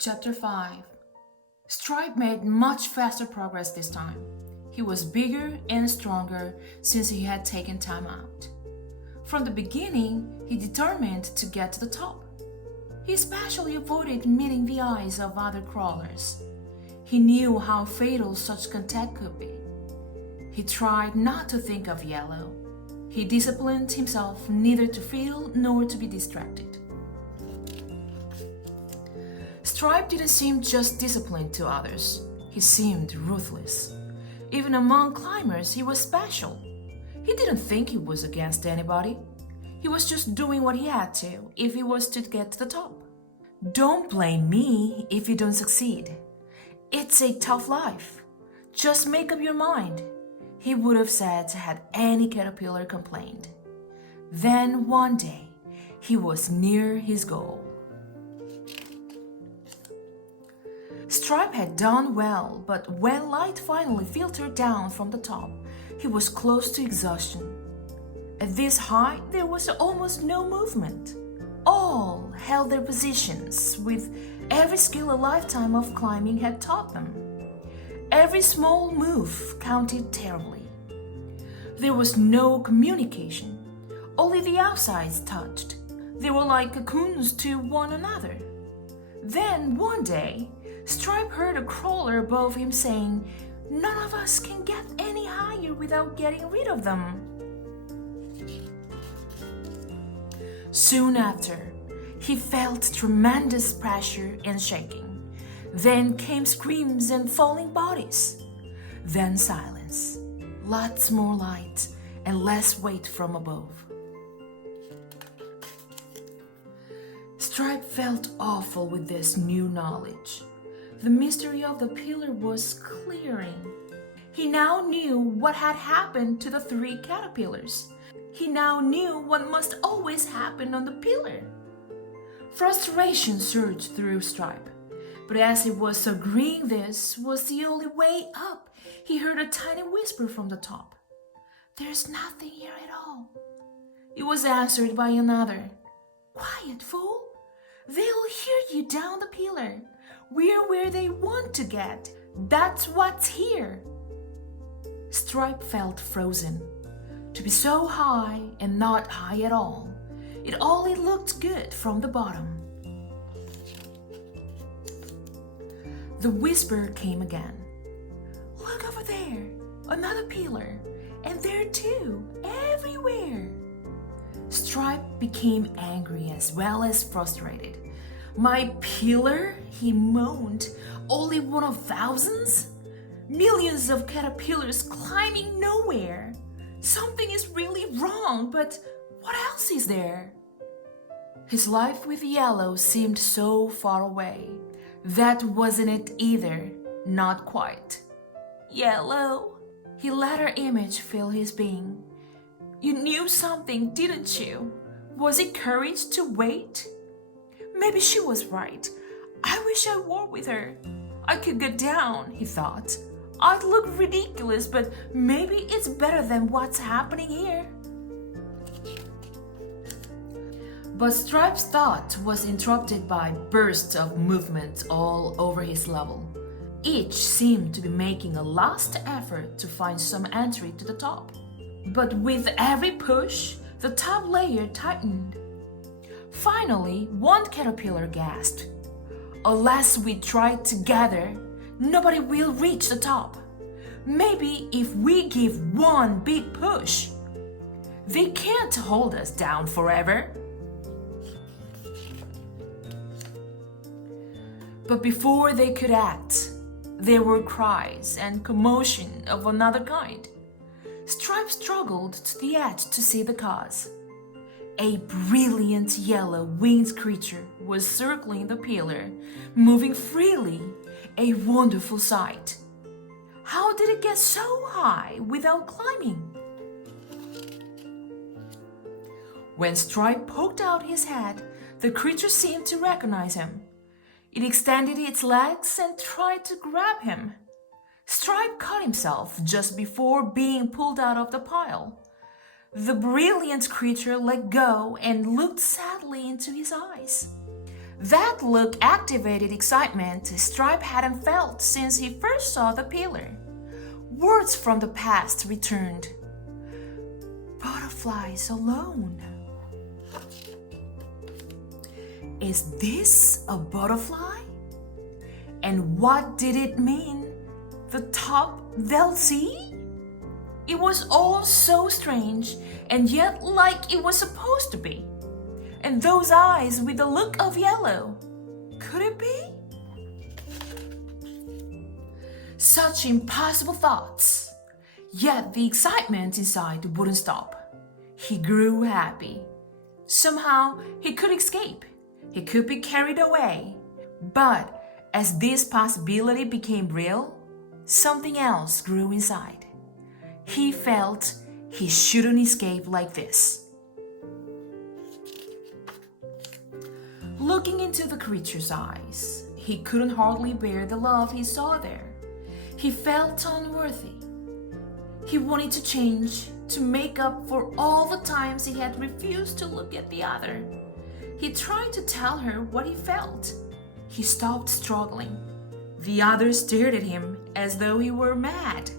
Chapter 5. Stripe made much faster progress this time. He was bigger and stronger since he had taken time out. From the beginning, he determined to get to the top. He especially avoided meeting the eyes of other crawlers. He knew how fatal such contact could be. He tried not to think of Yellow. He disciplined himself neither to feel nor to be distracted. Stripe didn't seem just disciplined to others. He seemed ruthless. Even among climbers, he was special. He didn't think he was against anybody. He was just doing what he had to if he was to get to the top. Don't blame me if you don't succeed. It's a tough life. Just make up your mind, he would have said had any caterpillar complained. Then one day, he was near his goal. Stripe had done well, but when light finally filtered down from the top, he was close to exhaustion. At this height, there was almost no movement. All held their positions with every skill a lifetime of climbing had taught them. Every small move counted terribly. There was no communication. Only the outsides touched. They were like cocoons to one another. Then one day, Stripe heard a crawler above him saying, "None of us can get any higher without getting rid of them." Soon after, he felt tremendous pressure and shaking. Then came screams and falling bodies. Then silence, lots more light and less weight from above. Stripe felt awful with this new knowledge. The mystery of the pillar was clearing. He now knew what had happened to the 3 caterpillars. He now knew what must always happen on the pillar. Frustration surged through Stripe, but as he was agreeing this was the only way up, he heard a tiny whisper from the top. "There's nothing here at all." It was answered by another. "Quiet, fool! They'll hear you down the pillar. We're where they want to get. That's what's here." Stripe felt frozen. To be so high and not high at all, it only looked good from the bottom. The whisper came again. "Look over there, another pillar, and there too, everywhere." Stripe became angry as well as frustrated. "My pillar?" he moaned. "Only one of thousands? Millions of caterpillars climbing nowhere. Something is really wrong, but what else is there?" His life with Yellow seemed so far away. That wasn't it either, not quite. "Yellow," he let her image fill his being. "You knew something, didn't you? Was it courage to wait? Maybe she was right. I wish I were with her. I could get down," he thought. "I'd look ridiculous, but maybe it's better than what's happening here." But Stripe's thought was interrupted by bursts of movement all over his level. Each seemed to be making a last effort to find some entry to the top. But with every push, the top layer tightened. Finally, one caterpillar gasped, "Unless we try together, nobody will reach the top. Maybe if we give one big push. They can't hold us down forever." But before they could act, there were cries and commotion of another kind. Stripe struggled to the edge to see the cause. A brilliant yellow winged creature was circling the pillar, moving freely, a wonderful sight. How did it get so high without climbing? When Stripe poked out his head, the creature seemed to recognize him. It extended its legs and tried to grab him. Stripe caught himself just before being pulled out of the pile. The brilliant creature let go and looked sadly into his eyes. That look activated excitement Stripe hadn't felt since he first saw the pillar. Words from the past returned. Butterflies alone. Is this a butterfly? And what did it mean? The top they'll see? It was all so strange and yet like it was supposed to be. And those eyes with the look of yellow. Could it be? Such impossible thoughts. Yet the excitement inside wouldn't stop. He grew happy. Somehow he could escape. He could be carried away. But as this possibility became real, something else grew inside. He felt he shouldn't escape like this. Looking into the creature's eyes, he couldn't hardly bear the love he saw there. He felt unworthy. He wanted to change, to make up for all the times he had refused to look at the other. He tried to tell her what he felt. He stopped struggling. The other stared at him as though he were mad.